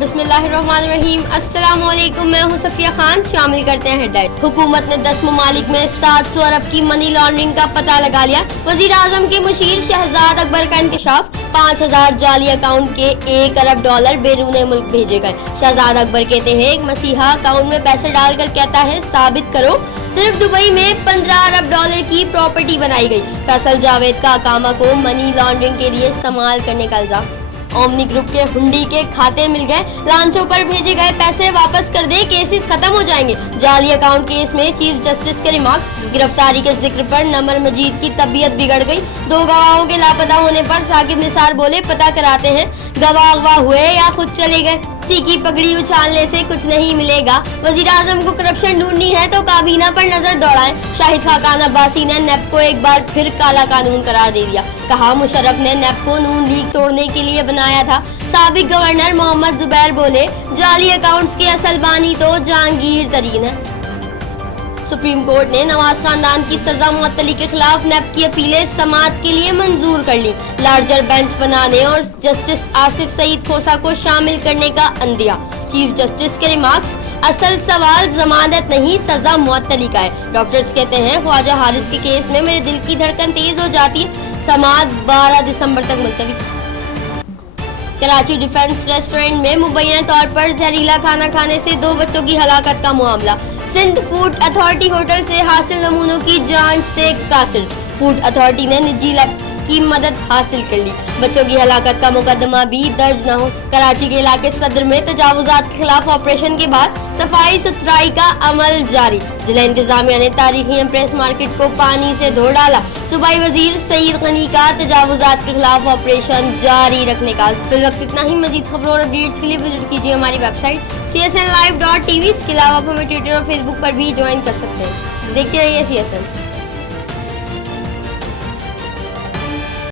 बिस्मिल्लाहिर्रहमानिर्रहीम। अस्सलाम वालेकुम, मैं हूं सफिया खान। शामिल करते हैं हेडलाइन। हुकूमत ने 10 ममालिक में 700 अरब की मनी लॉन्ड्रिंग का पता लगा लिया। वजीर आजम के मुशीर शहजाद अकबर का इंकशाफ। 5000 जाली अकाउंट के $1 अरब बैरून मुल्क भेजे गए। शहजाद अकबर कहते हैं एक मसीहा अकाउंट में पैसे डालकर कहता है साबित करो। सिर्फ दुबई में $15 अरब की प्रॉपर्टी बनाई गई। फैसल जावेद का अकामा को मनी लॉन्ड्रिंग के लिए इस्तेमाल करने का इल्जाम। ओमनी ग्रुप के हुंडी के खाते मिल गए। लांचों पर भेजे गए पैसे वापस कर दे, केसेस खत्म हो जाएंगे। जाली अकाउंट केस में चीफ जस्टिस के रिमार्क्स। गिरफ्तारी के जिक्र पर नमर मजीद की तबीयत बिगड़ गई। 2 गवाहों के लापता होने पर साकिब निसार बोले पता कराते हैं गवाह अगवा हुए या खुद चले गए। की पगड़ी उछालने से कुछ नहीं मिलेगा। वजीर आजम को करप्शन ढूंढनी है तो काबीना पर नजर दौड़ाएं। शाहिद खाकान अब्बासी ने नेप को एक बार फिर काला कानून करार दे दिया। कहा मुशर्रफ ने नेप को नून लीग तोड़ने के लिए बनाया था। साबिक गवर्नर मोहम्मद जुबैर बोले जाली अकाउंट्स के असल बानी तो जहांगीर तरीन है। सुप्रीम कोर्ट ने नवाज खानदान की सजा मुअत्तली के खिलाफ नेप की अपीलें समाअत के लिए मंजूर कर ली। लार्जर बेंच बनाने और जस्टिस आसिफ सईद खोसा को शामिल करने का अंदिया। चीफ जस्टिस के रिमार्क्स। असल सवाल जमानत नहीं सजा मुअत्तली का है। डॉक्टर्स कहते हैं ख्वाजा हारिस के केस में मेरे दिल की धड़कन तेज हो जाती है। समाअत 12 दिसंबर तक मुलतवी। कराची डिफेंस रेस्टोरेंट में मुबैना तौर पर जहरीला खाना खाने से 2 बच्चों की हलाकत का मामला। सिंध फूड अथॉरिटी होटल से हासिल नमूनों की जांच से कासिर। फूड अथॉरिटी ने निजी लैब की मदद हासिल कर ली। बच्चों की हलाकत का मुकदमा भी दर्ज न हो। कराची के इलाके सदर में तजावुजात के खिलाफ ऑपरेशन के बाद सफाई सुथराई का अमल जारी। जिला इंतजामिया ने तारीखी एम्प्रेस मार्केट को पानी से धो डाला। सूबाई वजीर सईद गनी का तजावुजात के खिलाफ ऑपरेशन जारी रखने का। फिल वक्त इतना ही। मजीद खबरों और अपडेट्स के लिए विजिट कीजिए हमारी वेबसाइट csnlive.tv। इसके अलावा आप हमें ट्विटर और फेसबुक पर भी ज्वाइन कर सकते हैं। देखते रहिए CSN।